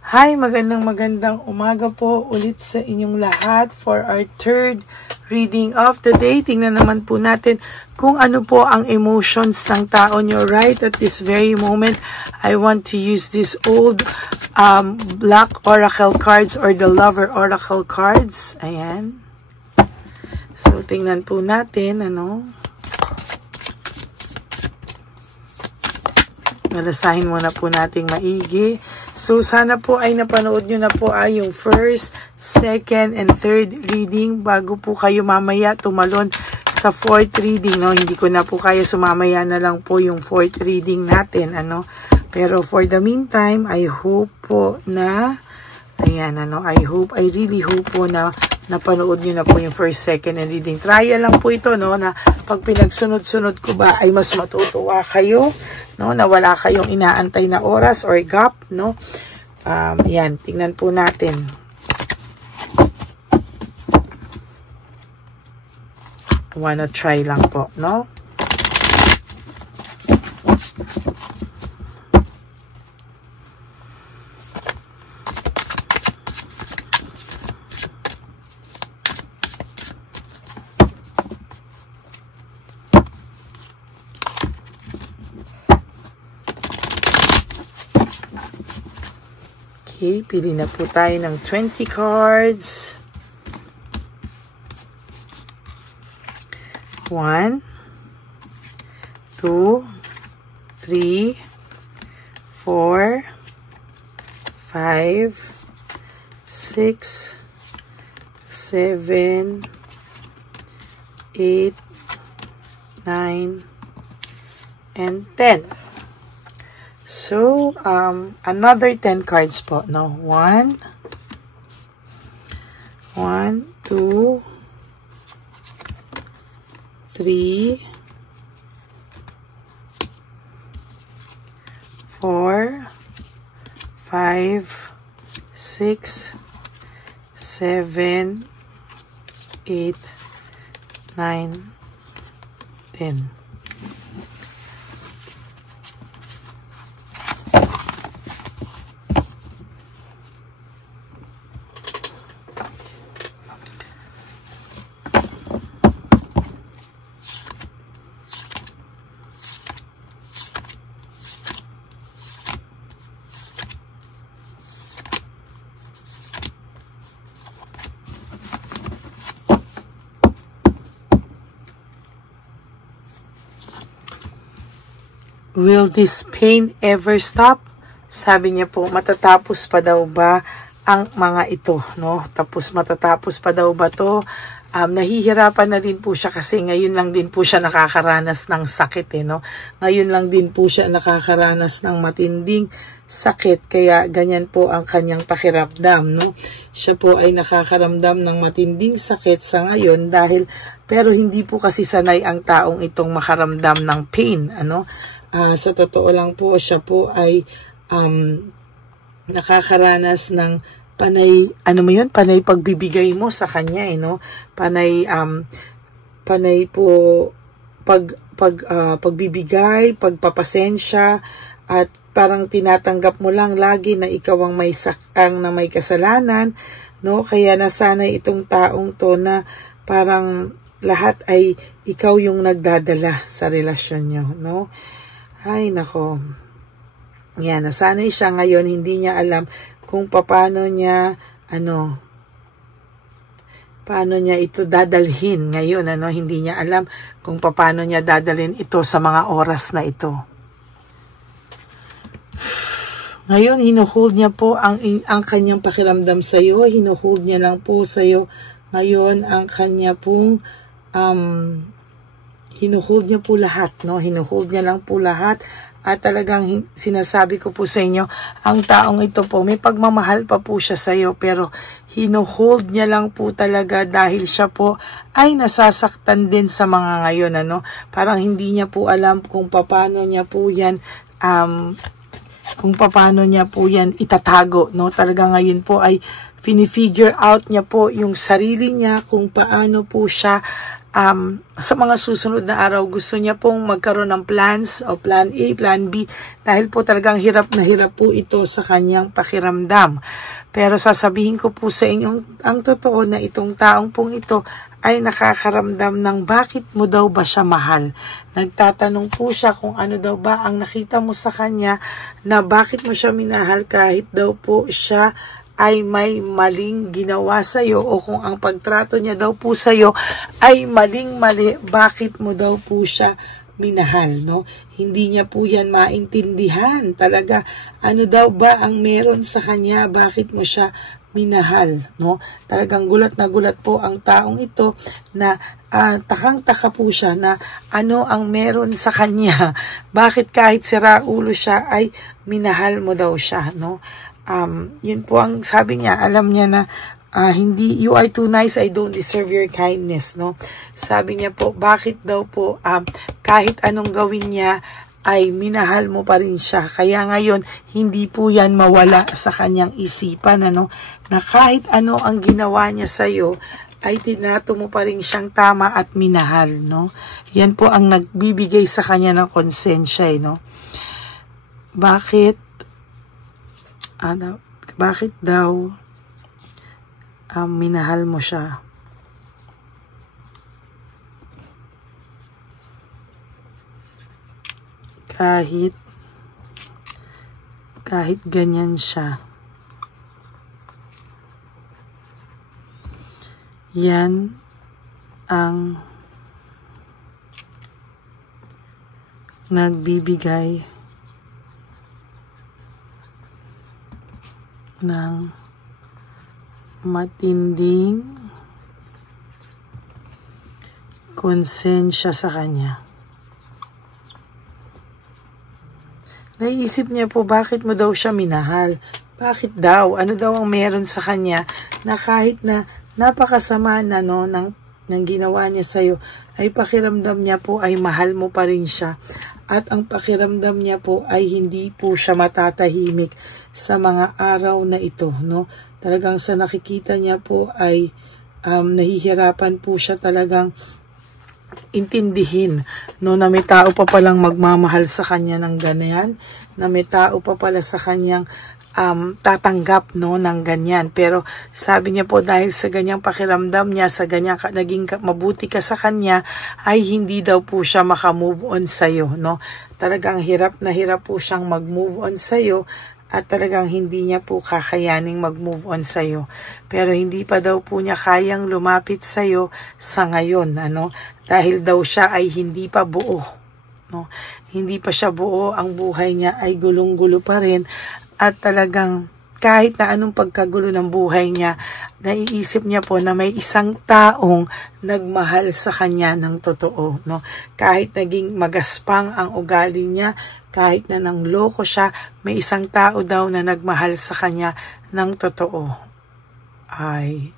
Hi, magandang umaga po ulit sa inyong lahat for our third reading of the day. Tingnan naman po natin kung ano po ang emotions ng tao nyo right at this very moment. I want to use this old black oracle cards or the lover oracle cards. Ayan. So, tingnan po natin, Nalasahin muna po nating maigi. So, sana po ay napanood nyo na po yung first, second, and third reading bago po kayo mamaya tumalon sa fourth reading, Hindi ko na po kaya sumamaya na lang po yung fourth reading natin, Pero for the meantime, I hope po na, I really hope po na napanood nyo na po yung first, second, and reading. Trial lang po ito, na pag pinagsunod-sunod ko ba ay mas matutuwa kayo, na wala kayong inaantay na oras or gap, yan, tingnan po natin. Wanna try lang po, Okay, pili na po tayo ng 20 cards. 1, 2, 3, 4, 5, 6, 7, 8, 9, and 10. So, another 10 cards po, 1, 2, 3, 4, 5, 6, 7, 8, 9, 10. Will this pain ever stop? Sabi niya po, matatapos pa daw ba ang mga ito, Tapos matatapos pa daw ba to? Nahihirapan na din po siya kasi ngayon lang din po siya nakakaranas ng sakit, Ngayon lang din po siya nakakaranas ng matinding sakit, kaya ganyan po ang kanyang pakiramdam, Siya po ay nakakaramdam ng matinding sakit sa ngayon pero hindi po kasi sanay ang taong itong makaramdam ng pain, Sa totoo lang po, siya po ay nakakaranas ng panay pagbibigay mo sa kanya, Panay po pagbibigay, pagpapasensya, at parang tinatanggap mo lang lagi na ikaw ang may kasalanan, Kaya nasanay itong taong to na parang lahat ay ikaw yung nagdadala sa relasyon nyo, Ay, nako. Yan, nasanay siya ngayon, hindi niya alam kung paano niya ito dadalhin ngayon, Hindi niya alam kung paano niya dadalhin ito sa mga oras na ito. Ngayon, hinuhold niya po ang kanyang pakiramdam sa iyo, hinuhold niya lang po sa iyo. Ngayon, ang kanya pong hinuhold niya po lahat, Hinuhold niya lang po lahat. At talagang sinasabi ko po sa inyo, ang taong ito po, may pagmamahal pa po siya sa iyo, pero hinuhold niya lang po talaga dahil siya po ay nasasaktan din sa mga ngayon, Parang hindi niya po alam kung paano niya po yan, itatago, Talaga ngayon po ay fini-figure out niya po yung sarili niya kung paano po siya sa mga susunod na araw gusto niya pong magkaroon ng plans o plan A, plan B dahil po talagang hirap na hirap po ito sa kanyang pakiramdam. Pero sasabihin ko po sa inyong ang totoo na itong taong pong ito ay nakakaramdam ng bakit mo daw ba siya mahal. Nagtatanong po siya kung ano daw ba ang nakita mo sa kanya na bakit mo siya minahal kahit daw po siya ay may maling ginawa sa'yo o kung ang pagtrato niya daw po sa'yo ay maling-mali, bakit mo daw po siya minahal, no? Hindi niya po yan maintindihan talaga. Ano daw ba ang meron sa kanya, bakit mo siya minahal, no? Talagang gulat na gulat po ang taong ito na takang-taka po siya na ano ang meron sa kanya. Bakit kahit sira ulo siya ay minahal mo daw siya, no? Yun po ang sabi niya, alam niya na hindi, you are too nice, I don't deserve your kindness, no? Sabi niya po, bakit daw po kahit anong gawin niya ay minahal mo pa rin siya. Kaya ngayon, hindi po yan mawala sa kanyang isipan, ano? Na kahit ano ang ginawa niya sa'yo, ay tinato mo pa rin siyang tama at minahal, no? Yan po ang nagbibigay sa kanya ng konsensya, no? Bakit daw minahal mo siya? Kahit ganyan siya. Yan ang nagbibigay ng matinding konsensya sa kanya. Naiisip niya po, bakit mo daw siya minahal? Bakit daw? Ano daw ang meron sa kanya na kahit na napakasama na, no, ng ginawa niya sa'yo, ay pakiramdam niya po ay mahal mo pa rin siya. At ang pakiramdam niya po ay hindi po siya matatahimik sa mga araw na ito, no? Talagang sa nakikita niya po ay nahihirapan po siya talagang intindihin, no, na may tao pa palang magmamahal sa kanya ng ganyan, na may tao pa pala sa kanyang tatanggap, no, ng ganyan. Pero sabi niya po, dahil sa ganyang pakiramdam niya, sa ganyang naging mabuti ka sa kanya, ay hindi daw po siya makamove on sa'yo, no? Talagang hirap na hirap po siyang mag-move on sa'yo at talagang hindi niya po kakayaning mag-move on sa'yo. Pero hindi pa daw po niya kayang lumapit sa'yo sa ngayon, ano? Dahil daw siya ay hindi pa buo, no? Hindi pa siya buo, ang buhay niya ay gulong-gulo pa rin. At talagang kahit na anong pagkagulo ng buhay niya, naiisip niya po na may isang taong nagmahal sa kanya ng totoo, no? Kahit naging magaspang ang ugali niya, kahit na nangloko siya, may isang tao daw na nagmahal sa kanya ng totoo. Ay,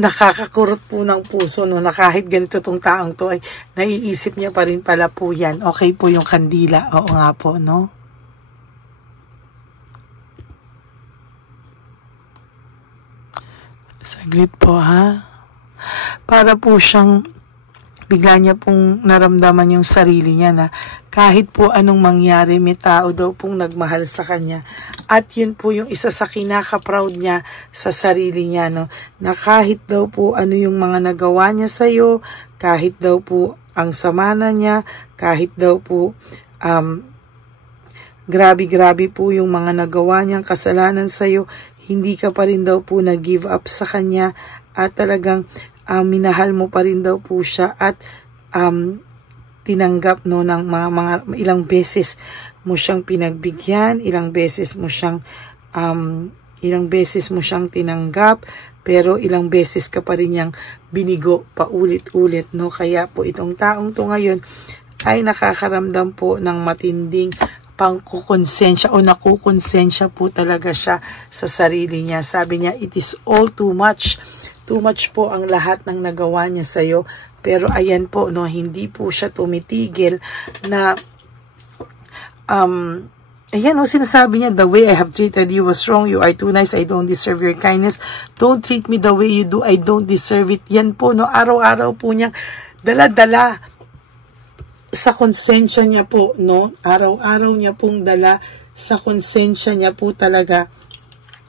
nakakakurot po ng puso, no, na kahit ganito tong taong to ay naiisip niya pa rin pala po yan. Okay po yung kandila, oo nga po, no? Saglit po, ha? Para po siyang bigla niya pong naramdaman yung sarili niya na kahit po anong mangyari, may tao daw pong nagmahal sa kanya. At yun po yung isa sa kinaka-proud niya sa sarili niya, no? Na kahit daw po ano yung mga nagawa niya sa'yo, kahit daw po ang sama na niya, kahit daw po grabe-grabe po yung mga nagawa niyang kasalanan sa'yo, hindi ka pa rin daw po nag-give up sa kanya at talagang minahal mo pa rin daw po siya at tinanggap, no, ng mga ilang beses mo siyang pinagbigyan, ilang beses mo siyang tinanggap, pero ilang beses ka pa rin niyang binigo paulit-ulit, no? Kaya po itong taong to ngayon ay nakakaramdam po ng matinding pangkukonsensya o nakukonsensya po talaga siya sa sarili niya. Sabi niya, it is all too much. Too much po ang lahat ng nagawa niya sa'yo. Pero ayan po, no, hindi po siya tumitigil na Ayan o, sinasabi niya, the way I have treated you was wrong. You are too nice. I don't deserve your kindness. Don't treat me the way you do. I don't deserve it. Yan po, no? Araw-araw po niya dala-dala sa konsensya niya po, no? Araw-araw niya pong dala sa konsensya niya po talaga.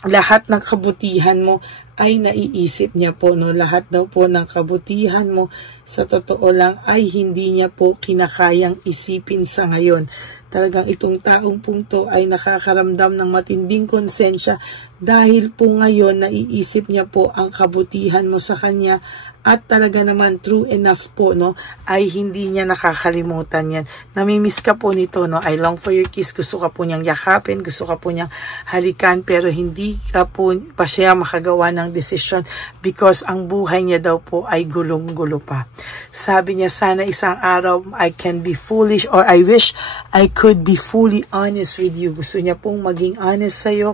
Lahat ng kabutihan mo ay naiisip niya po, no? Lahat daw po ng kabutihan mo sa totoo lang ay hindi niya po kinakayang isipin sa ngayon. Talagang itong taong pong to ay nakakaramdam ng matinding konsensya dahil po ngayon naiisip niya po ang kabutihan mo sa kanya at talaga naman true enough po, no, ay hindi niya nakakalimutan yan. Namimiss ka po nito, no? I long for your kiss. Gusto ka po niyang yakapin, gusto ka po niyang halikan, pero hindi ka po pa siya makagawa ng desisyon because ang buhay niya daw po ay gulong-gulo pa. Sabi niya, sana isang araw I can be foolish or I wish I could be fully honest with you. Gusto niya pong maging honest sa'yo,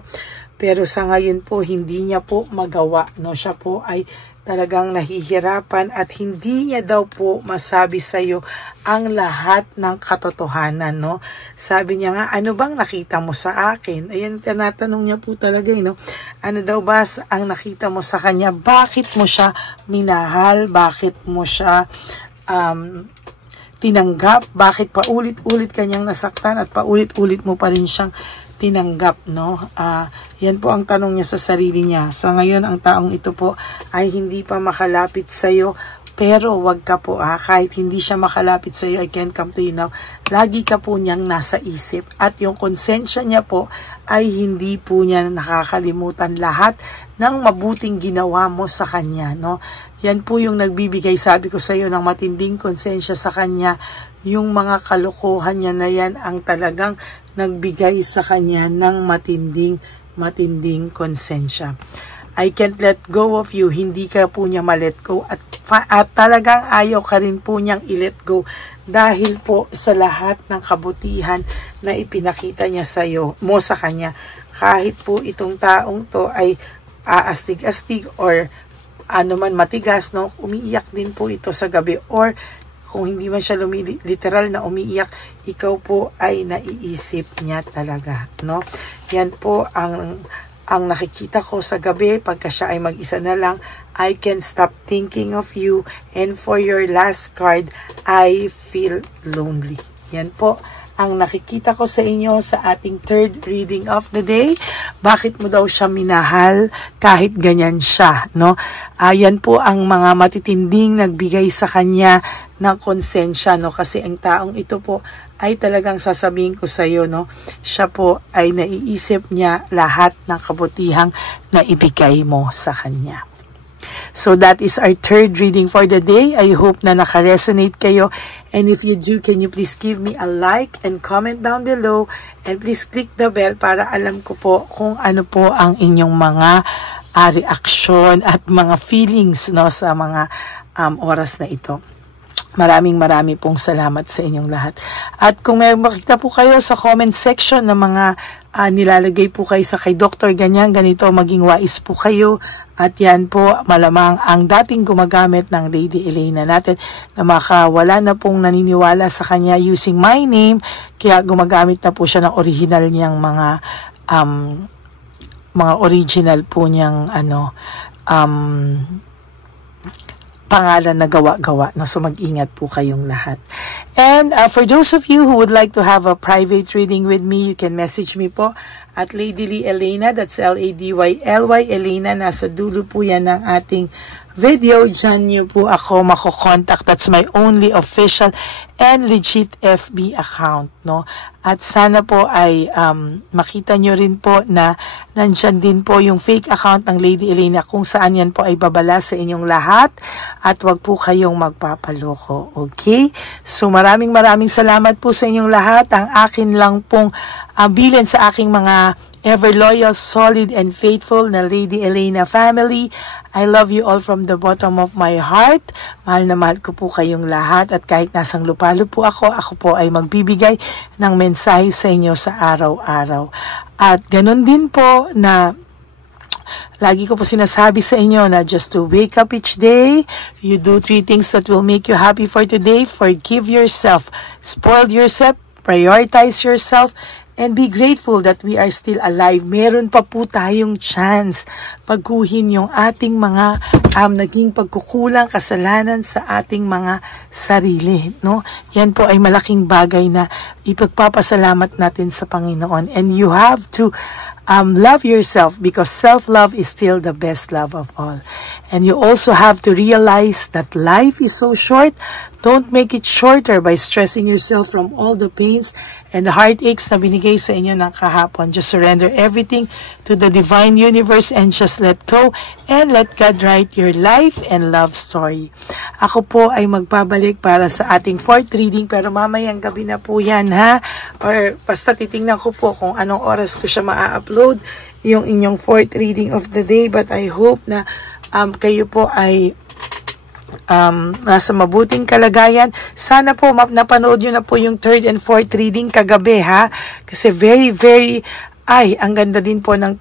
pero sa ngayon po hindi niya po magawa, no? Siya po ay talagang nahihirapan at hindi niya daw po masabi sa iyo ang lahat ng katotohanan, no? Sabi niya nga, ano bang nakita mo sa akin? Ayan, tinatanong niya po talaga, no? Ano daw ba ang nakita mo sa kanya? Bakit mo siya minahal? Bakit mo siya tinanggap? Bakit paulit-ulit kanyang nasaktan at paulit-ulit mo pa rin siyang tinanggap, no? Yan po ang tanong niya sa sarili niya. So ngayon ang taong ito po ay hindi pa makalapit sa iyo, pero wag ka po kahit hindi siya makalapit sa iyo, I can't come to you now. Lagi ka po niyang nasa isip at yung konsensya niya po ay hindi po niya nakakalimutan lahat ng mabuting ginawa mo sa kanya, no? Yan po yung nagbibigay, sabi ko sa iyo, ng matinding konsensya sa kanya. Yung mga kalokohan niya na yan ang talagang nagbigay sa kanya ng matinding konsensya. I can't let go of you. Hindi ka po niya ma-let go at talagang ayaw ka rin po niyang i-let go dahil po sa lahat ng kabutihan na ipinakita niya sa iyo, mo sa kanya. Kahit po itong taong to ay astig-astig or ano man matigas, no? Umiiyak din po ito sa gabi, or kung hindi man siya literal na umiiyak, ikaw po ay naiisip niya talaga, no? Yan po ang nakikita ko sa gabi pagka siya ay mag-isa na lang. I can't stop thinking of you, and for your last card, I feel lonely. Yan po ang nakikita ko sa inyo sa ating third reading of the day. Bakit mo daw siya minahal kahit ganyan siya, no? Yan po ang mga matitinding nagbigay sa kanya ng konsensya, no? Kasi ang taong ito po ay talagang sasabihin ko sa iyo, no? Siya po ay naiisip niya lahat ng kabutihang na ibigay mo sa kanya. So that is our third reading for the day. I hope na naka-resonate kayo. And if you do, can you please give me a like and comment down below. And please click the bell para alam ko po kung ano po ang inyong mga reaksyon at mga feelings, no, sa mga oras na ito. Maraming pong salamat sa inyong lahat. At kung may makita po kayo sa comment section na mga nilalagay po kayo sa kay Dr. ganyan, ganito, maging wais po kayo. At yan po, malamang ang dating gumagamit ng Lady Elena natin na wala na pong naniniwala sa kanya using my name, kaya gumagamit na po siya ng original niyang mga original po niyang pangalan na gawa-gawa. No? So mag-ingat po kayong lahat. And for those of you who would like to have a private reading with me, you can message me po at Lady Lee Elena. That's LADYLY Elena. Nasa dulo po yan ng ating video. Diyan niyo po ako makokontak. That's my only official and legit FB account, no? At sana po ay makita nyo rin po na nandyan din po yung fake account ng Lady Elena kung saan yan po ay babala sa inyong lahat at wag po kayong magpapaloko. Okay? So maraming salamat po sa inyong lahat. Ang akin lang pong bilin sa aking mga ever loyal, solid, and faithful na Lady Elena family. I love you all from the bottom of my heart. Mahal na mahal ko po kayong lahat at kahit nasang lupalo po ako po ay magbibigay ng mensahe sa inyo sa araw-araw. At ganun din po na lagi ko po sinasabi sa inyo na just to wake up each day, you do 3 things that will make you happy for today. Forgive yourself, spoil yourself, prioritize yourself, And be grateful that we are still alive. Meron pa po tayong chance pagkuhin yung ating mga naging pagkukulang, kasalanan sa ating mga sarili. No? Yan po ay malaking bagay na ipagpapasalamat natin sa Panginoon. And you have to love yourself because self-love is still the best love of all. And you also have to realize that life is so short. Don't make it shorter by stressing yourself from all the pains and the heartaches na binigay sa inyo ng kahapon. Just surrender everything to the divine universe and just let go and let God write your life and love story. Ako po ay magbabalik para sa ating fourth reading pero mamayang gabi na po yan ha. Or basta titingnan ko po kung anong oras ko siya ma-upload yung inyong fourth reading of the day. But I hope na kayo po ay nasa mabuting kalagayan. Sana po napanood nyo na po yung third and fourth reading kagabi ha. Kasi very ang ganda din po ng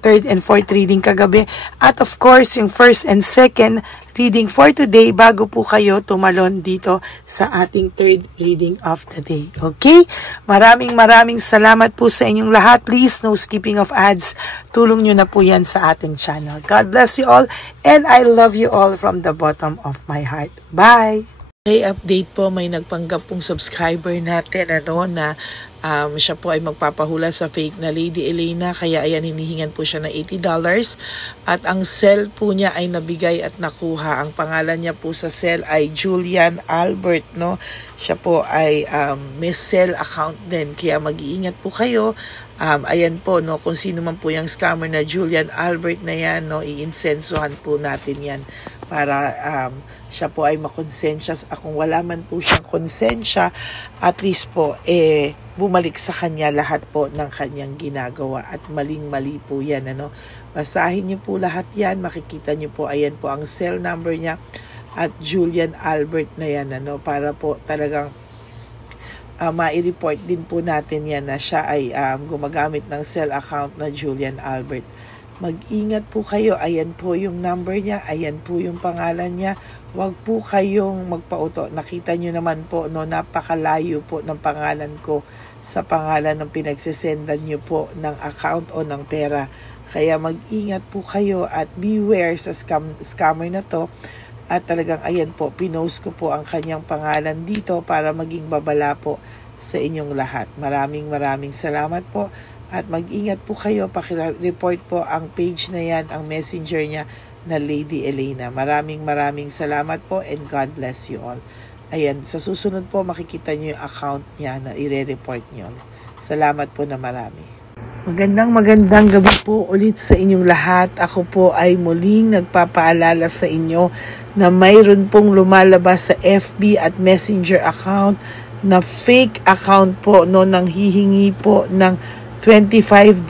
third and fourth reading kagabi. At of course, yung first and second reading for today bago po kayo tumalon dito sa ating third reading of the day. Okay? Maraming salamat po sa inyong lahat. Please, no skipping of ads. Tulong nyo na po yan sa ating channel. God bless you all and I love you all from the bottom of my heart. Bye! Okay, update po, may nagpanggap pong subscriber natin na siya po ay magpapahula sa fake na Lady Elena, kaya ayan hinihingan po siya ng $80 at ang cell po niya ay nabigay at nakuha. Ang pangalan niya po sa cell ay Julian Albert, no? Siya po ay may cell account din, kaya mag-iingat po kayo. Ayan po, no, kung sino man po yung scammer na Julian Albert na yan, no, iinsensuhan po natin yan para siya po ay makonsensya. Kung wala man po siyang konsensya, at least po bumalik sa kanya lahat po ng kanyang ginagawa at maling-mali po yan. Basahin niyo po lahat yan, makikita niyo po, ayan po ang cell number niya at Julian Albert na yan, para po talagang ma-report din po natin yan na siya ay gumagamit ng cell account na Julian Albert. Mag-ingat po kayo. Ayan po yung number niya. Ayan po yung pangalan niya. Huwag po kayong magpauto. Nakita nyo naman po, napakalayo po ng pangalan ko sa pangalan ng pinagsisendan nyo po ng account o ng pera. Kaya mag-ingat po kayo at beware sa scammer na to. At talagang ayan po, pinost ko po ang kanyang pangalan dito para maging babala po sa inyong lahat. Maraming salamat po. At mag-ingat po kayo, pakireport po ang page na yan, ang messenger niya na Lady Elena. Maraming salamat po and God bless you all. Ayan, sa susunod po makikita niyo yung account niya na i-report niyo. Salamat po na marami. Magandang gabi po ulit sa inyong lahat. Ako po ay muling nagpapaalala sa inyo na mayroon pong lumalabas sa FB at Messenger account na fake account po, nang hihingi po ng $25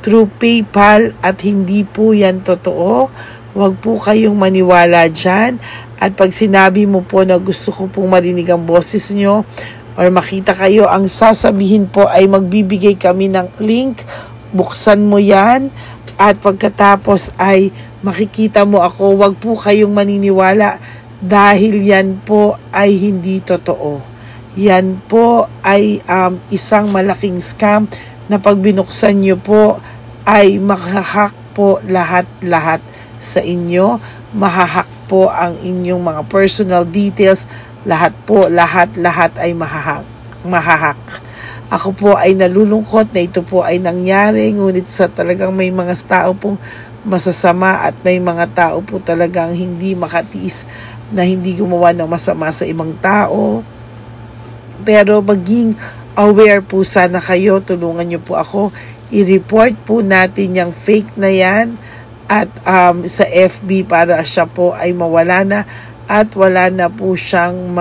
through PayPal at hindi po yan totoo. Huwag po kayong maniwala dyan. At pag sinabi mo po na gusto ko pong marinig ang boses nyo or makita kayo, ang sasabihin po ay magbibigay kami ng link. Buksan mo yan at pagkatapos ay makikita mo ako. Huwag po kayong maniniwala dahil yan po ay hindi totoo. Yan po ay isang malaking scam na pag binuksan nyo po ay mahahack po lahat sa inyo. Mahahack po ang inyong mga personal details. Lahat ay mahahack. Ako po ay nalulungkot na ito po ay nangyari. Ngunit sa talagang may mga tao pong masasama at may mga tao po talagang hindi makatiis na hindi gumawa ng masama sa ibang tao. Pero maging aware po sana kayo. Tulungan niyo po ako. I-report po natin yung fake na yan at sa FB para siya po ay mawala na at wala na po siyang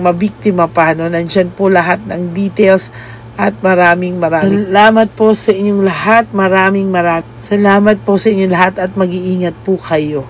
mabiktima pa. Nandyan po lahat ng details at maraming salamat po sa inyong lahat. Maraming salamat po sa inyong lahat at mag-iingat po kayo.